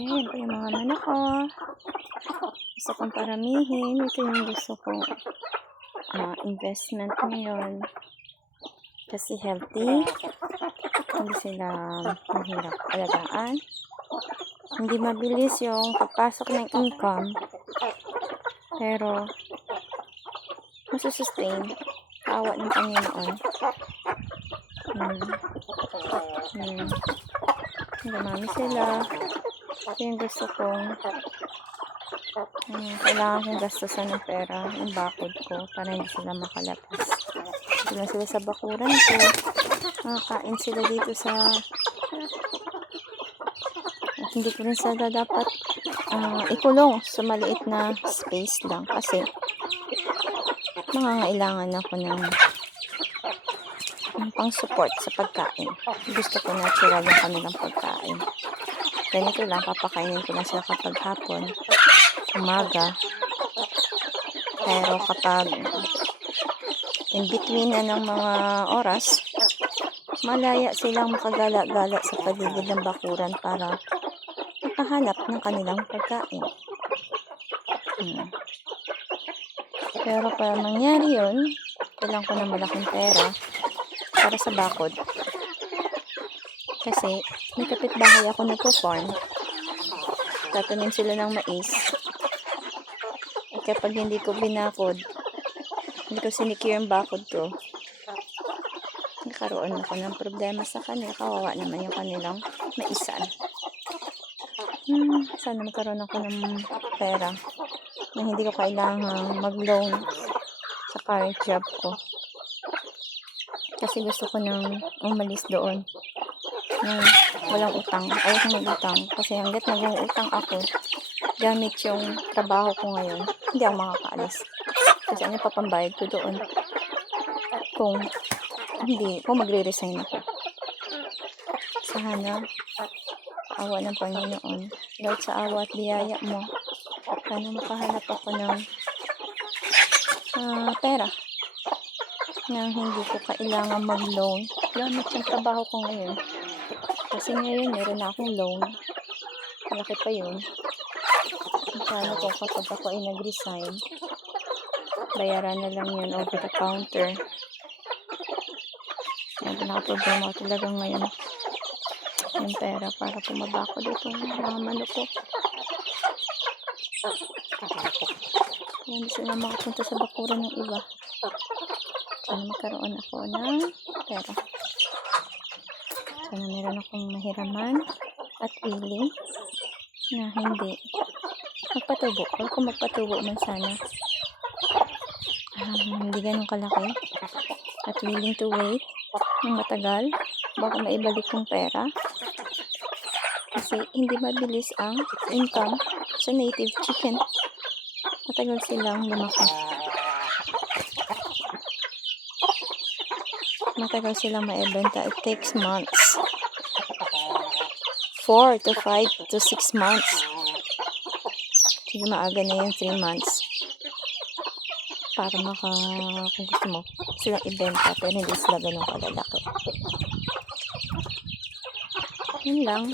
Ayan po yung mga manok ko. Gusto kong paramihin. Ito yung gusto kong investment ngayon. Kasi healthy. Hindi sila mahirap alagaan. Hindi mabilis yung pagpasok ng income. Pero masusustain. Awa ng Panginoon. Dumami sila. Ito yung gusto kong kailangan kong gastusan ng pera, yung bakod ko, para hindi sila makalapas. Ito lang sila sa bakuran ko. Kain sila dito sa at hindi ko rin sila dapat ikulong sa maliit na space lang kasi mangangailangan ako ng pang support sa pagkain. Gusto ko natural yung kanilang pagkain. Ganito lang, papakainin ko lang sila kapag hapon, umaga. Pero kapag in between na ng mga oras, malaya silang makagala-gala sa paligid ng bakuran para makahanap ng kanilang pagkain. Pero para mangyari yun, kailangan ko ng malaking pera para sa bakod. Kasi may kapitbahay ako na po-farm. Tatanim sila ng mais. At kapag hindi ko binakod, hindi ko sinikir yung bakod ko, nagkaroon ako ng problema sa kanila. Kawawa naman yung kanilang maisan. Sana magkaroon ako ng pera na hindi ko kailangang mag-loan sa current job ko. Kasi gusto ko nang umalis doon. Walang utang. Ayoko mag-utang. Kasi hanggat nag-utang ako, gamit yung trabaho ko ngayon, hindi ako makakaalis. Kasi ano pa pambayad ko doon? Kung magre-resign ako. Sana, awa ng Panginoon. Dahil sa awa at biyaya mo, sana makahanap ako ng pera na hindi ko kailangan mag-loan gamit yung trabaho ko ngayon. Kasi ngayon, meron na akong loan. Malaki pa yun. Paano ko kapag ako ay nag-resign, bayaran na lang yun over the counter. Kaya pinaka-problema ko talaga ngayon yung pera para pumabako dito mga manok ko. Hindi sila makapunta sa bakuran ng iba. Sana magkaroon ako ng pera. Sana meron akong mahiraman at willing na hindi magpatubo. O kung magpatubo man sana, hindi ganun kalaki at willing to wait ng matagal bago maibalik yung pera. Kasi hindi mabilis ang income sa native chicken. Matagal silang lumaki. Matagal silang maibenta. It takes months. 4 to 5 to 6 months. Sige, maaga na yung 3 months. Para kung gusto mo, silang ibenta. Pero hindi sila ganun kalalaki. Yun lang.